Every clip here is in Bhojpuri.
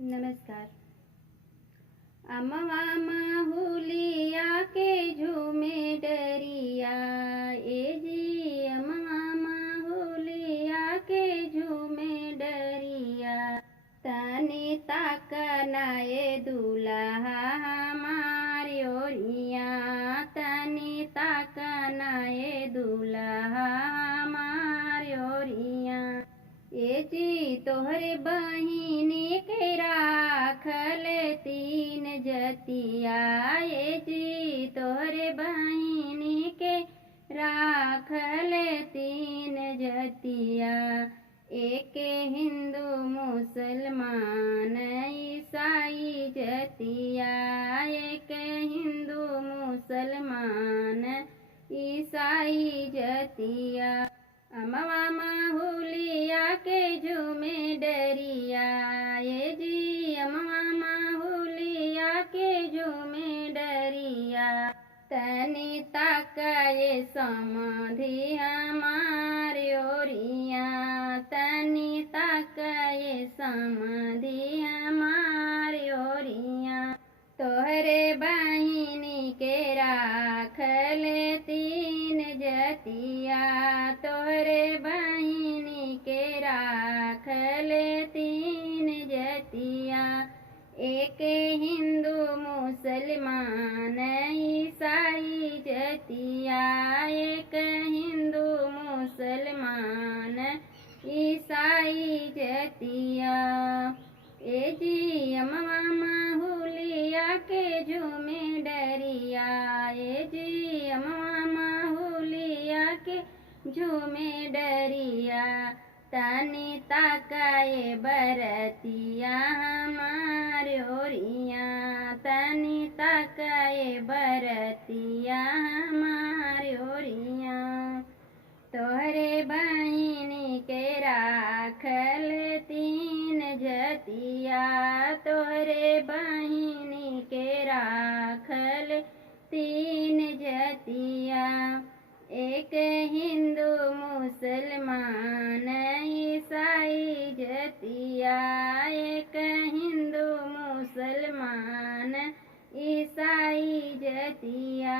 नमस्कार। अमवा माहुलिया के झूमे डरिया, ए जी अमवा माहुलिया के झूमे डरिया। तनी ताकनाए दूल्हा हमारी ओरिया, तनी ताकनाए दूल्हा हमारी ओरिया। ए जी तोहरे बहिनी के राखल तीन जतिया, ए जी तोहरे बहिनी के राखल तीन जतिया। एक हिंदू मुसलमान ईसाई जतिया, एक हिंदू मुसलमान ईसाई जतिया। अमवा माहुलिया के झूमे डरिया, ए जी अमवा माहुलिया के झूमे डरिया। तनी ताकाए समाधि हमारी ओरिया, तनी ताकाए समाधि हमारी ओरिया। तोहरे बहिनी के राखल तीन जतिया, तोहरे बहिनी के राखल तीन जतिया। एक हिंदू मुसलमान ईसाई जतिया, एक हिंदू मुसलमान ईसाई जतिया। ए जी अमवा माहुलिया के झूमे डरिया, ए जी अमवा माहुलिया के झूमे डरिया। तनी ताकाए बरतिया हमारी ओरिया, तनी ताकाए बरतिया हमारी ओरिया। तोहरे बहिनी के राखल तीन जतिया, तोहरे बहिनी के राखल तीन जतिया। एक हिंदू मुसलमान ईसाई जतिया, एक हिंदू मुसलमान ईसाई जतिया।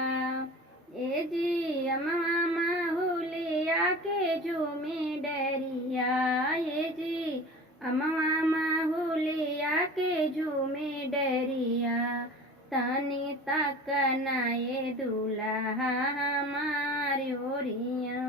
ए जी अमवा माहुलिया के झूमे डरिया, ए जी अमवा माहुलिया के झूमे डरिया। तनी ताकनाए दूल्हा हमारी ओरिया।